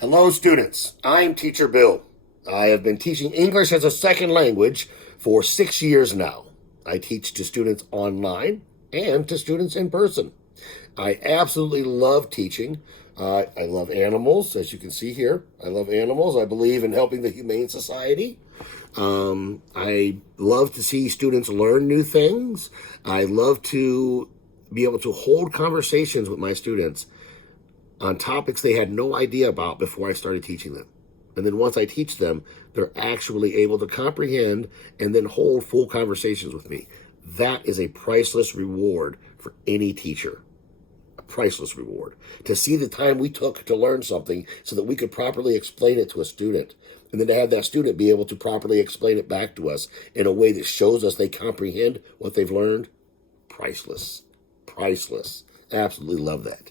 Hello, students. I'm Teacher Bill. I have been teaching English as a second language for 6 years now. I teach to students online and to students in person. I absolutely love teaching. I love animals, as you can see here. I love animals. I believe in helping the Humane Society. I love to see students learn new things. I love to be able to hold conversations with my students on topics they had no idea about before I started teaching them. And then once I teach them, they're actually able to comprehend and then hold full conversations with me. That is a priceless reward for any teacher. A priceless reward. To see the time we took to learn something so that we could properly explain it to a student. And then to have that student be able to properly explain it back to us in a way that shows us they comprehend what they've learned. Priceless. Priceless. Absolutely love that.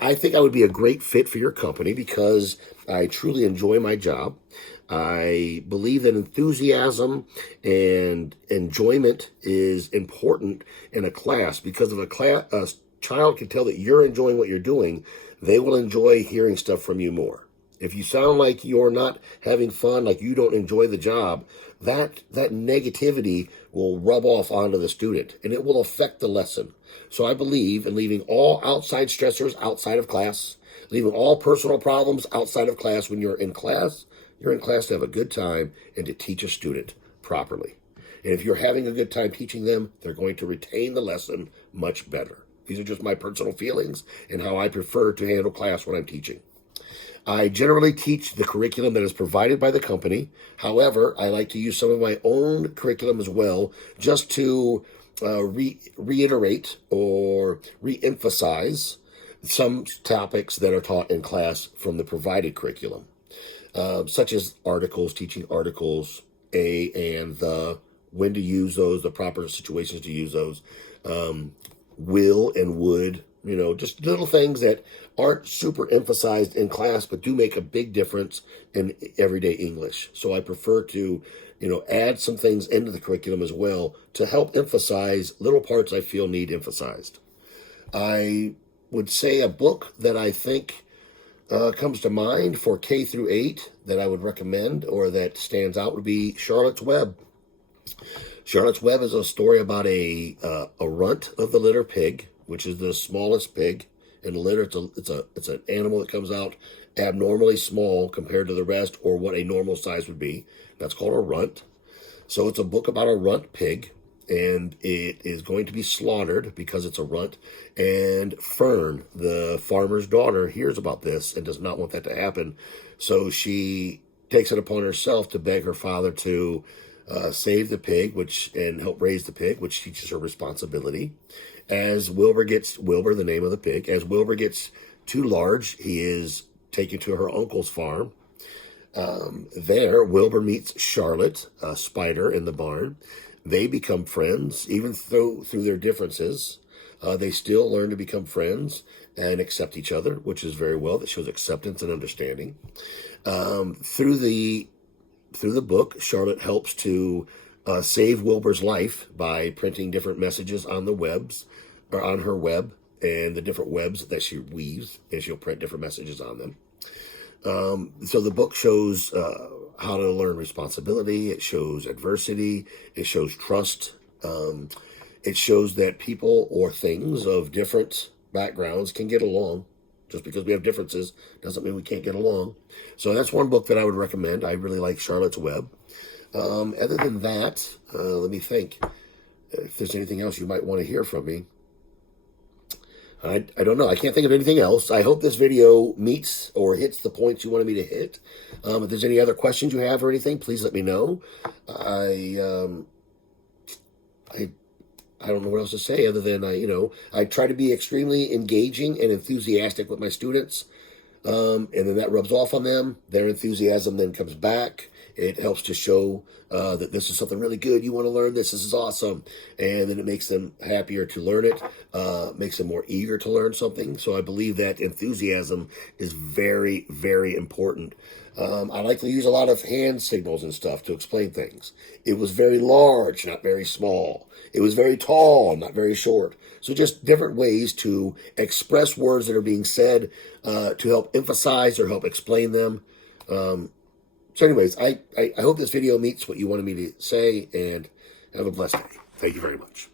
I think I would be a great fit for your company because I truly enjoy my job. I believe that enthusiasm and enjoyment is important in a class because if a child can tell that you're enjoying what you're doing, they will enjoy hearing stuff from you more. If you sound like you're not having fun, like you don't enjoy the job, that negativity will rub off onto the student and it will affect the lesson. So I believe in leaving all outside stressors outside of class, leaving all personal problems outside of class. When you're in class to have a good time and to teach a student properly. And if you're having a good time teaching them, they're going to retain the lesson much better. These are just my personal feelings and how I prefer to handle class when I'm teaching. I generally teach the curriculum that is provided by the company. However, I like to use some of my own curriculum as well, just to reiterate or re-emphasize some topics that are taught in class from the provided curriculum, such as articles, teaching articles, a and the, when to use those, the proper situations to use those, will and would, just little things that aren't super emphasized in class, but do make a big difference in everyday English. So I prefer to, add some things into the curriculum as well to help emphasize little parts I feel need emphasized. I would say a book that I think comes to mind for K through 8 that I would recommend or that stands out would be Charlotte's Web. Charlotte's Web is a story about a runt of the litter pig, which is the smallest pig in the litter. It's an animal that comes out abnormally small compared to the rest or what a normal size would be. That's called a runt. So it's a book about a runt pig, and it is going to be slaughtered because it's a runt. And Fern, the farmer's daughter, hears about this and does not want that to happen. So she takes it upon herself to beg her father to save the pig, and help raise the pig, which teaches her responsibility. As Wilbur, the name of the pig, as Wilbur gets too large, he is taken to her uncle's farm. There, Wilbur meets Charlotte, a spider in the barn. They become friends, even through their differences. They still learn to become friends and accept each other, which is very well. That shows acceptance and understanding. Through the book, Charlotte helps to save Wilbur's life by printing different messages on the webs, or on her web, and the different webs that she weaves, and she'll print different messages on them. So the book shows how to learn responsibility. It shows adversity. It shows trust. It shows that people or things of different backgrounds can get along. Just because we have differences doesn't mean we can't get along. So that's one book that I would recommend. I really like Charlotte's Web. Other than that, let me think. If there's anything else you might want to hear from me. I don't know. I can't think of anything else. I hope this video meets or hits the points you wanted me to hit. If there's any other questions you have or anything, please let me know. I don't know what else to say other than I try to be extremely engaging and enthusiastic with my students. And then that rubs off on them. Their enthusiasm then comes back. It helps to show that this is something really good. You want to learn this. This is awesome. And then it makes them happier to learn it, makes them more eager to learn something. So I believe that enthusiasm is very, very important I like to use a lot of hand signals and stuff to explain things. It was very large, not very small. It was very tall, not very short. So just different ways to express words that are being said to help emphasize or help explain them. So anyways, I hope this video meets what you wanted me to say, and have a blessed day. Thank you very much.